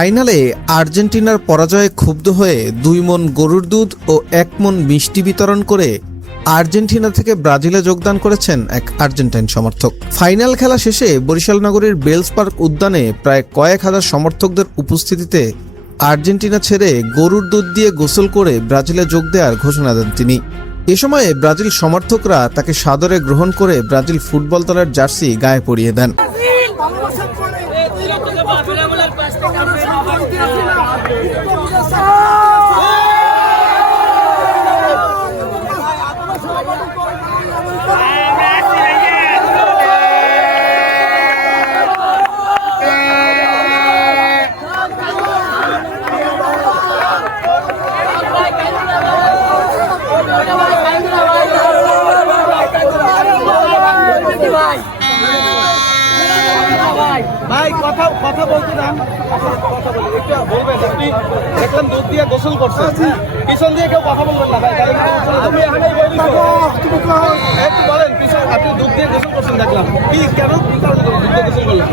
ফাইনালে আর্জেন্টিনার পরাজয়ে ক্ষুব্ধ হয়ে 2 মণ গরুর দুধ ও 1 মণ মিষ্টি বিতরণ করে আর্জেন্টিনা থেকে ব্রাজিলে যোগদান করেছেন এক আর্জেন্টাইন সমর্থক। ফাইনাল খেলা শেষে বরিশাল নগরীর বেলস পার্ক উদ্যানে প্রায় কয়েক হাজার সমর্থকদের উপস্থিতিতে আর্জেন্টিনা ছেড়ে গরুর দুধ দিয়ে গোসল করে ব্রাজিলে যোগ দেওয়ার ঘোষণা দেন তিনি। এ সময়ে ব্রাজিল সমর্থকরা তাকে সাদরে গ্রহণ করে ব্রাজিল ফুটবল দলের জার্সি গায়ে পরিয়ে দেন। ভাই কথা বলছিলাম, কথা বলি একটু বলবেন। আপনি দেখলাম দুধ দিয়ে গোসল করছেন, পিছন দিয়ে কেউ কথা বলবেন না ভাই। তুমি এখানেই একটু বলেন, পিছন আপনি দুধ দিয়ে গোসল করছেন দেখলাম, কি কেন কি কারণে দুধ দিয়ে গোসল করলেন?